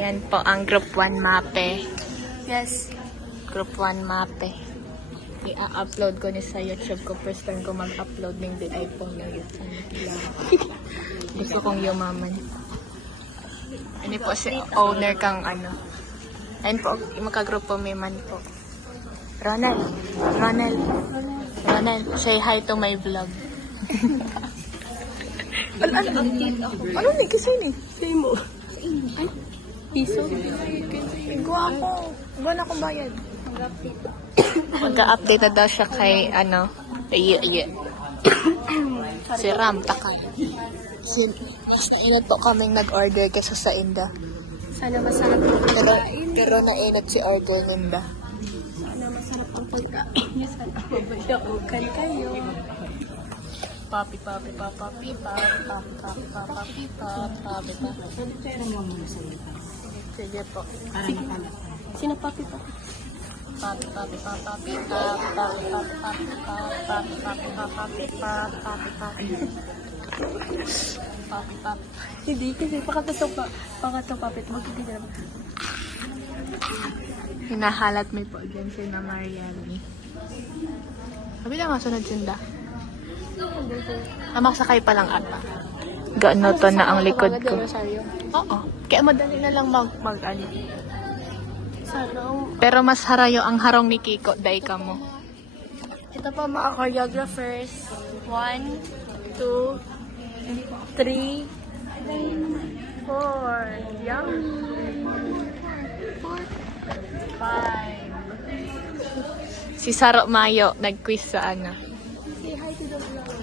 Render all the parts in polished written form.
Ayan po ang Group 1 Mape. Yes. Group 1 Mape. I-upload ko ni sa YouTube ko. First time ko mag-upload ng the iPhone ng YouTube. Gusto kong yumaman. Ano po si owner kang ano. Ayun po, magka-group po may man po. Ronald, say hi to my vlog. Ano ni? Kasi ni? Say mo. Ay, piso? Guwapo. Buwan akong bayad. Mag-update na daw siya kay ano. Si Ram, takay. Mas nainat po kaming nag-order kasi sa Inda. Sana masarap ang pagkain. Pero nainat si order Inda. Sana masarap ang pagkain. Sana mabayaukan kayo. Papi. Sige po. Sino papi pa? Hindi kasi pakatong papit. Magkikita naman. Hinahalat may po dyan si na Mariani. Sabi lang nga sunod sinda. Magsakay pa lang ata. Gaano to na ang likod ko. Oo. Kaya madali na lang ano. Pero mas harayo ang harong ni Kiko. Day ka mo. Ito pa mga choreographers. 1, 2, 3, 4. Yummy. 5. Si Saro Mayo nag-quiz sa ano. Say hi to the vlog.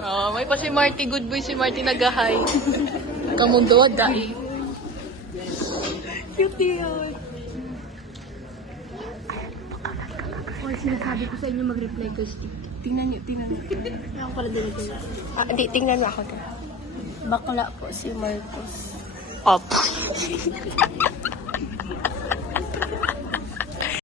Oh, may pa si Marty. Good boy si Marty nag-hi. Kamundo, dai. Cute yun. Or sinasabi ko sa inyo mag-reply ko. Tingnan nyo. Ako pala dala. Di, tingnan mo ako. Bakla po si Marcos. Op.